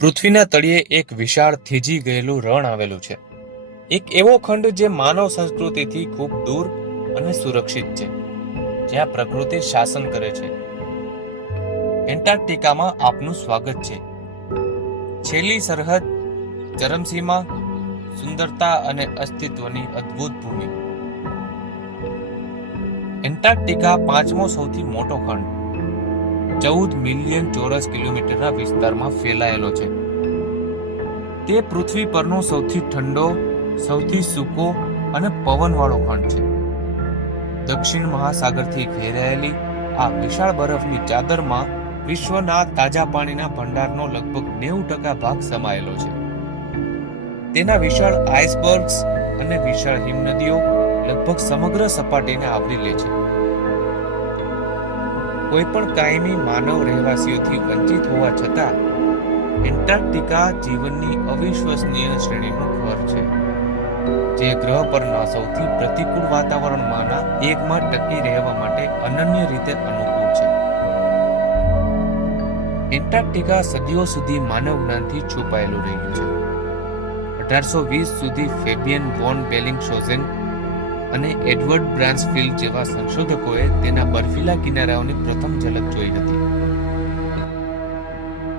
પૃથ્વીના તળિયે એક વિશાળ થીજી ગયેલું રણ આવેલું છે. એક એવો ખંડ જે માનવ સંસ્કૃતિથી ખૂબ દૂર અને સુરક્ષિત છે, જ્યાં પ્રકૃતિ શાસન કરે છે. એન્ટાર્કટિકામાં આપનું સ્વાગત છે. છેલ્લી સરહદ, ચરમસીમા, સુંદરતા અને અસ્તિત્વની અદ્ભુત ભૂમિ. એન્ટાર્કટિકા પાંચમો સૌથી મોટો ખંડ 14 મિલિયન ચોરસ કિલોમીટરના વિસ્તારમાં ફેલાયેલો છે. તે પૃથ્વી પરનો સૌથી ઠંડો, સૌથી સૂકો અને પવનવાળો ખંડ છે. દક્ષિણ મહાસાગરથી ઘેરાયેલી આ વિશાળ બરફની ચાદરમાં વિશ્વના તાજા પાણીના ભંડારનો લગભગ 90% ભાગ સમાયેલો છે. તેના વિશાળ આઇસબર્ગ્સ અને વિશાળ હિમનદીઓ લગભગ સમગ્ર સપાટીને આવરી લે છે. કોઈ પણ કાયમી માનવ રહેવાસીઓથી વંચિત હોવા છતાં એન્ટાર્કટિકા જીવનની અવિશ્વસનીય શ્રેણીનું ઘર છે, જે ગ્રહ પરના સૌથી પ્રતિકૂળ વાતાવરણમાંના એકમાં ટકી રહેવા માટે અનન્ય રીતે અનુકૂળ છે. એન્ટાર્કટિકા સદીઓ સુધી માનવ જ્ઞાનથી છુપાયેલું રહ્યું છે. 1820 સુધી ફેબિયન વોન બેલિંગશોઝેન અને એડવર્ડ બ્રાન્સફિલ્ડ જેવા સંશોધકોએ તેના બર્ફીલા કિનારાઓની પ્રથમ ઝલક જોઈ હતી.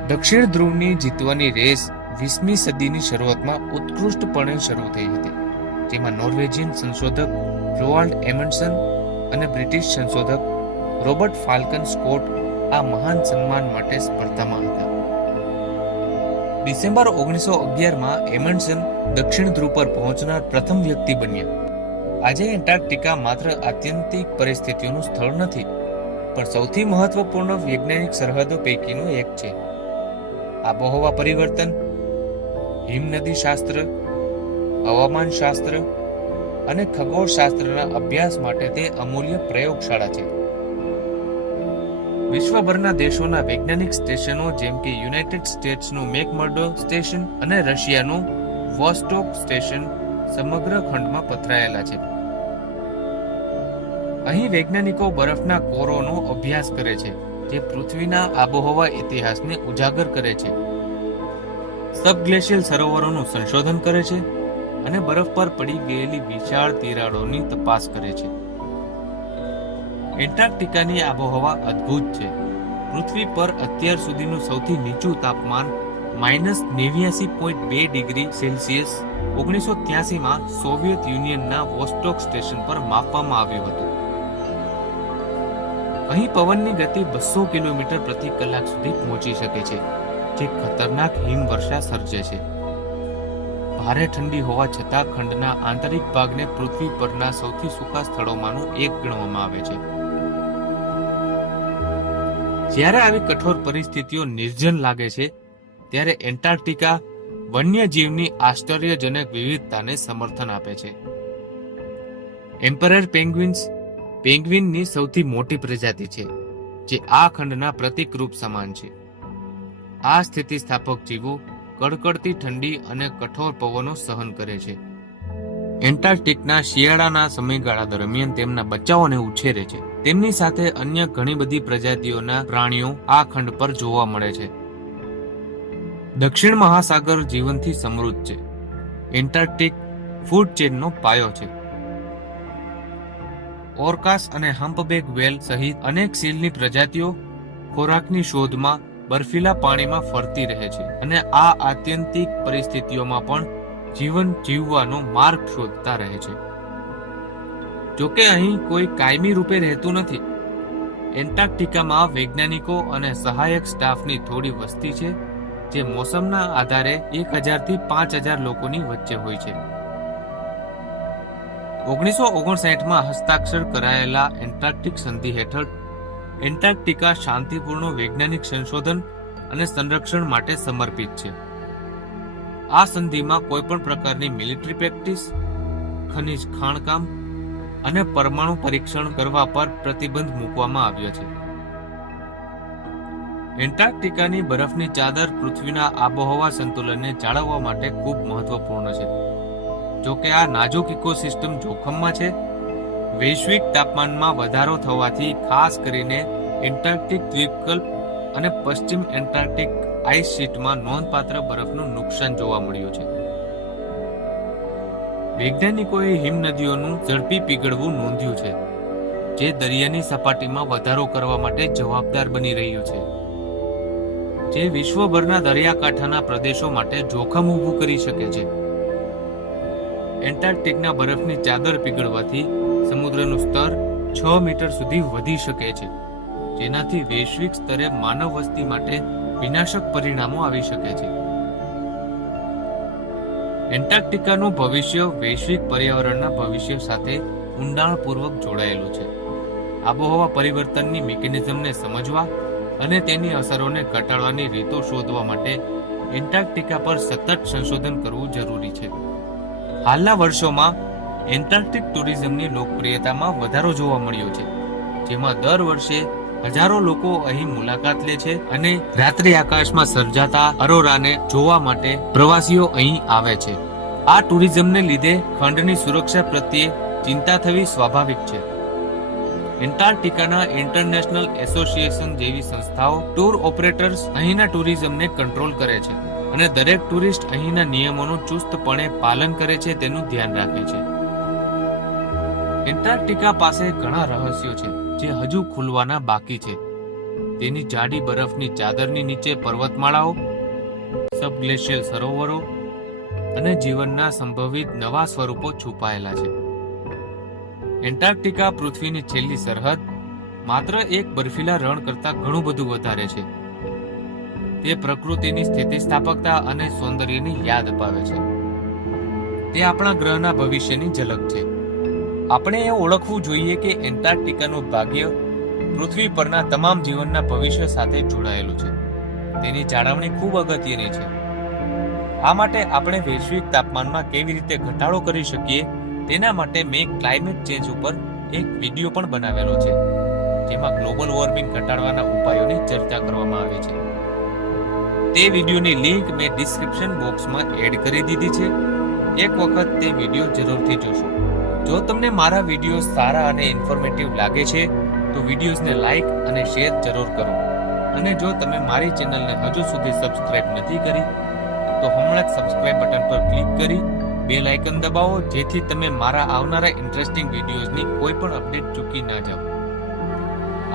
દક્ષિણ ધ્રુવની જીતવાની રેસ 20મી સદીની શરૂઆતમાં ઉત્કૃષ્ટપણે શરૂ થઈ હતી, જેમાં નોર્વેજિયન સંશોધક રોઆલ્ડ એમન્ડસન અને બ્રિટિશ સંશોધક રોબર્ટ ફાલ્કન સ્કોટ આ મહાન સન્માન માટે સ્પર્ધામાં હતા. ડિસેમ્બર 1911માં એમન્ડસન દક્ષિણ ધ્રુવ પર પહોંચનાર પ્રથમ વ્યક્તિ બન્યા. આજે એન્ટાર્કટિકા માત્ર આત્યંતિક પરિસ્થિતિઓનું સ્થળ નથી, પણ સૌથી મહત્વપૂર્ણ વૈજ્ઞાનિક સરહદો પૈકીનું એક છે. આબોહવા પરિવર્તન, હિમનદી શાસ્ત્ર, હવામાન શાસ્ત્ર અને ખગોળશાસ્ત્રના અભ્યાસ માટે તે અમૂલ્ય પ્રયોગશાળા છે. વિશ્વભરના દેશોના વૈજ્ઞાનિક સ્ટેશનો જેમ કે યુનાઇટેડ સ્ટેટ્સનું મેકમર્ડો સ્ટેશન અને રશિયાનું વોસ્ટોક સ્ટેશન સમગ્ર ખંડમાં પથરાયેલા છે. અહીં વૈજ્ઞાનિકો બરફના કોરોનો અભ્યાસ કરે છે, જે પૃથ્વીના આબોહવા ઇતિહાસને ઉજાગર કરે છે, સબગ્લેશિયલ સરોવરોનું સંશોધન કરે છે અને બરફ પર પડી ગયેલી વિશાળ તિરાડોની તપાસ કરે છે. એન્ટાર્કટિકાની આબોહવા અદ્ભુત છે. પૃથ્વી પર અત્યાર સુધીનું સૌથી નીચું તાપમાન -89.2 ડિગ્રી સેલ્સિયસ 1983માં સોવિયત યુનિયનના વોસ્ટોક સ્ટેશન પર માપવામાં આવ્યું હતું. અહીં પવનની ગતિ 200 કિલોમીટર પ્રતિ કલાક સુધી પહોંચી શકે છે, જે ખતરનાક હિમવર્ષા સર્જે છે. ભારે ઠંડી હોવા છતાં ખંડના આંતરિક ભાગને પૃથ્વી પરના સૌથી સૂકા સ્થળોમાંનું એક ગણવામાં આવે છે. જ્યારે આવી કઠોર પરિસ્થિતિઓ નિર્જન લાગે છે, ત્યારે એન્ટાર્કટિકા વન્યજીવની આશ્ચર્યજનક વિવિધતાને સમર્થન આપે છે. એમ્પરર પેંગ્વિન્સ પેંગ્વિનની સૌથી મોટી પ્રજાતિ છે, જે આ ખંડના પ્રતિકરૂપ સમાન છે. આ સ્થિતિસ્થાપક જીવો કડકડતી ઠંડી અને કઠોર પવનો સહન કરે છે. એન્ટાર્કટિકના શિયાળાના સમયગાળા દરમિયાન તેમના બચ્ચાઓને ઉછેરે છે. તેમની સાથે અન્ય ઘણી બધી પ્રજાતિઓના પ્રાણીઓ આ ખંડ પર જોવા મળે છે. દક્ષિણ મહાસાગર જીવનથી સમૃદ્ધ છે. એન્ટાર્કટિક ફૂડ ચેનનો પાયો છે. ઓર્કાસ અને હમ્પબેક વેલ સહિત અનેક સીલની પ્રજાતિઓ ખોરાકની શોધમાં બર્ફીલા પાણીમાં ફરતી રહે છે અને આ આત્યંતિક પરિસ્થિતિઓમાં પણ જીવન જીવવાનો માર્ગ શોધતા રહે છે. જોકે અહીં કોઈ કાયમી રૂપે રહેતું નથી. એન્ટાર્કટિકામાં વૈજ્ઞાનિકો અને સહાયક સ્ટાફની થોડી વસ્તી છે, જે મોસમના આધારે 1000 થી 5000 લોકોની વચ્ચે હોય છે. 1959માં હસ્તાક્ષર કરાયેલા એન્ટાર્કટિક સંધિ હેઠળ એન્ટાર્કટિકા શાંતિપૂર્ણ વૈજ્ઞાનિક સંશોધન અને સંરક્ષણ માટે સમર્પિત છે. આ સંધિમાં કોઈપણ પ્રકારની મિલિટરી પ્રેક્ટિસ, ખનિજ ખાણકામ અને પરમાણુ પરીક્ષણ કરવા પર પ્રતિબંધ મૂકવામાં આવ્યો છે. એન્ટાર્કટિકાની બરફની ચાદર પૃથ્વીના આબોહવા સંતુલનને જાળવવા માટે ખૂબ મહત્વપૂર્ણ છે. જોકે આ નાજુક ઇકોસિસ્ટમ જોખમમાં છે. વૈશ્વિક તાપમાનમાં વધારો થવાથી ખાસ કરીને એન્ટાર્કટિક દ્વીપકલ્પ અને પશ્ચિમ એન્ટાર્કટિક આઈસ શીટમાં નોંધપાત્ર બરફનું નુકસાન જોવા મળ્યું છે. વૈજ્ઞાનિકોએ હિમનદીઓનું ઝડપી પીગળવું નોંધ્યું છે, જે દરિયાની સપાટીમાં વધારો કરવા માટે જવાબદાર બની રહ્યું છે, જે વિશ્વભરના દરિયાકાંઠાના પ્રદેશો માટે જોખમ ઊભું કરી શકે છે. એન્ટાર્કટિકના બરફની ચાદર પીગળવાથી સમુદ્રનું સ્તર 6 મીટર સુધી વધી શકે છે, જેનાથી વૈશ્વિક સ્તરે માનવ વસ્તી માટે વિનાશક પરિણામો આવી શકે છે. એન્ટાર્કટિકાનું ભવિષ્ય વૈશ્વિક પર્યાવરણના ભવિષ્ય સાથે ઊંડાણપૂર્વક જોડાયેલું છે. આબોહવા પરિવર્તનની મિકેનિઝમને સમજવા અને તેની અસરોને ઘટાડવાની રીતો શોધવા માટે એન્ટાર્કટિકા પર સતત સંશોધન કરવું જરૂરી છે. હાલના વર્ષોમાં એન્ટાર્કટિક ટુરિઝમની લોકપ્રિયતામાં વધારો જોવા મળ્યો છે, જેમાં દર વર્ષે હજારો લોકો અહીં મુલાકાત લે છે અને રાત્રિ આકાશમાં સર્જાતા અરોરાને જોવા માટે પ્રવાસીઓ અહીં આવે છે. આ ટુરિઝમને લીધે ખંડની સુરક્ષા પ્રત્યે ચિંતા થવી સ્વાભાવિક છે. એન્ટાર્કટિકાના ઇન્ટરનેશનલ એસોસિએશન જેવી સંસ્થાઓ ટૂર ઓપરેટર્સ અહીંના ટુરિઝમને કંટ્રોલ કરે છે અને દરેક ટુરિસ્ટ અહીંના નિયમોનું ચુસ્તપણે પાલન કરે છે તેનું ધ્યાન રાખે છે. એન્ટાર્કટિકા પાસે ઘણા રહસ્યો છે જે હજુ ખુલવાના બાકી છે. તેની જાડી બરફની ચાદરની નીચે પર્વતમાળાઓ, સબગ્લેશિયલ સરોવરો અને જીવનના સંભવિત નવા સ્વરૂપો છુપાયેલા છે. એન્ટાર્કટિકા પૃથ્વીની છેલ્લી સરહદ માત્ર એક બર્ફીલા રણ કરતાં ઘણું બધું વધારે છે. તે પ્રકૃતિની સ્થિતિસ્થાપકતા અને સૌંદર્યની યાદ અપાવે છે. તે આપણા ગ્રહના ભવિષ્યની ઝલક છે. આપણે એ ઓળખવું જોઈએ કે એન્ટાર્કટિકાનું ભાગ્ય પૃથ્વી પરના તમામ જીવનના ભવિષ્ય સાથે જોડાયેલું છે. તેની જાળવણી ખૂબ અગત્યની છે. આ માટે આપણે વૈશ્વિક તાપમાનમાં કેવી રીતે ઘટાડો કરી શકીએ તેના માટે મેં ક્લાઇમેટ ચેન્જ ઉપર એક વિડીયો પણ બનાવેલો છે, જેમાં ગ્લોબલ વોર્મિંગ ઘટાડવાના ઉપાયોની ચર્ચા કરવામાં આવે છે. તે વિડીયોની લિંક મેં ડિસ્ક્રિપ્શન બોક્સમાં એડ કરી દીધી છે. એક વખત તે વિડીયો જરૂરથી જોશો. જો તમને મારા વિડીયો સારા અને ઇન્ફોર્મેટિવ લાગે છે તો વિડીયોઝને લાઈક અને શેર જરૂર કરો. અને જો તમે મારી ચેનલને હજુ સુધી સબસ્ક્રાઇબ નથી કરી તો હમણાં જ સબસ્ક્રાઇબ બટન પર ક્લિક કરી બેલ આઇકન દબાવો, જેથી તમે મારા આવનારા ઇન્ટરેસ્ટિંગ વિડીયોઝની કોઈ પણ અપડેટ ચૂકી ના જાઓ.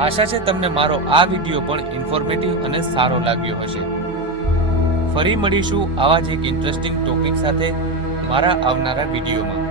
આશા છે તમને મારો આ વિડીયો પણ ઇન્ફોર્મેટિવ અને સારો લાગ્યો હશે. ફરી મળીશું આવા જ એક ઇન્ટરેસ્ટિંગ ટોપિક સાથે મારા આવનારા વિડીયોમાં.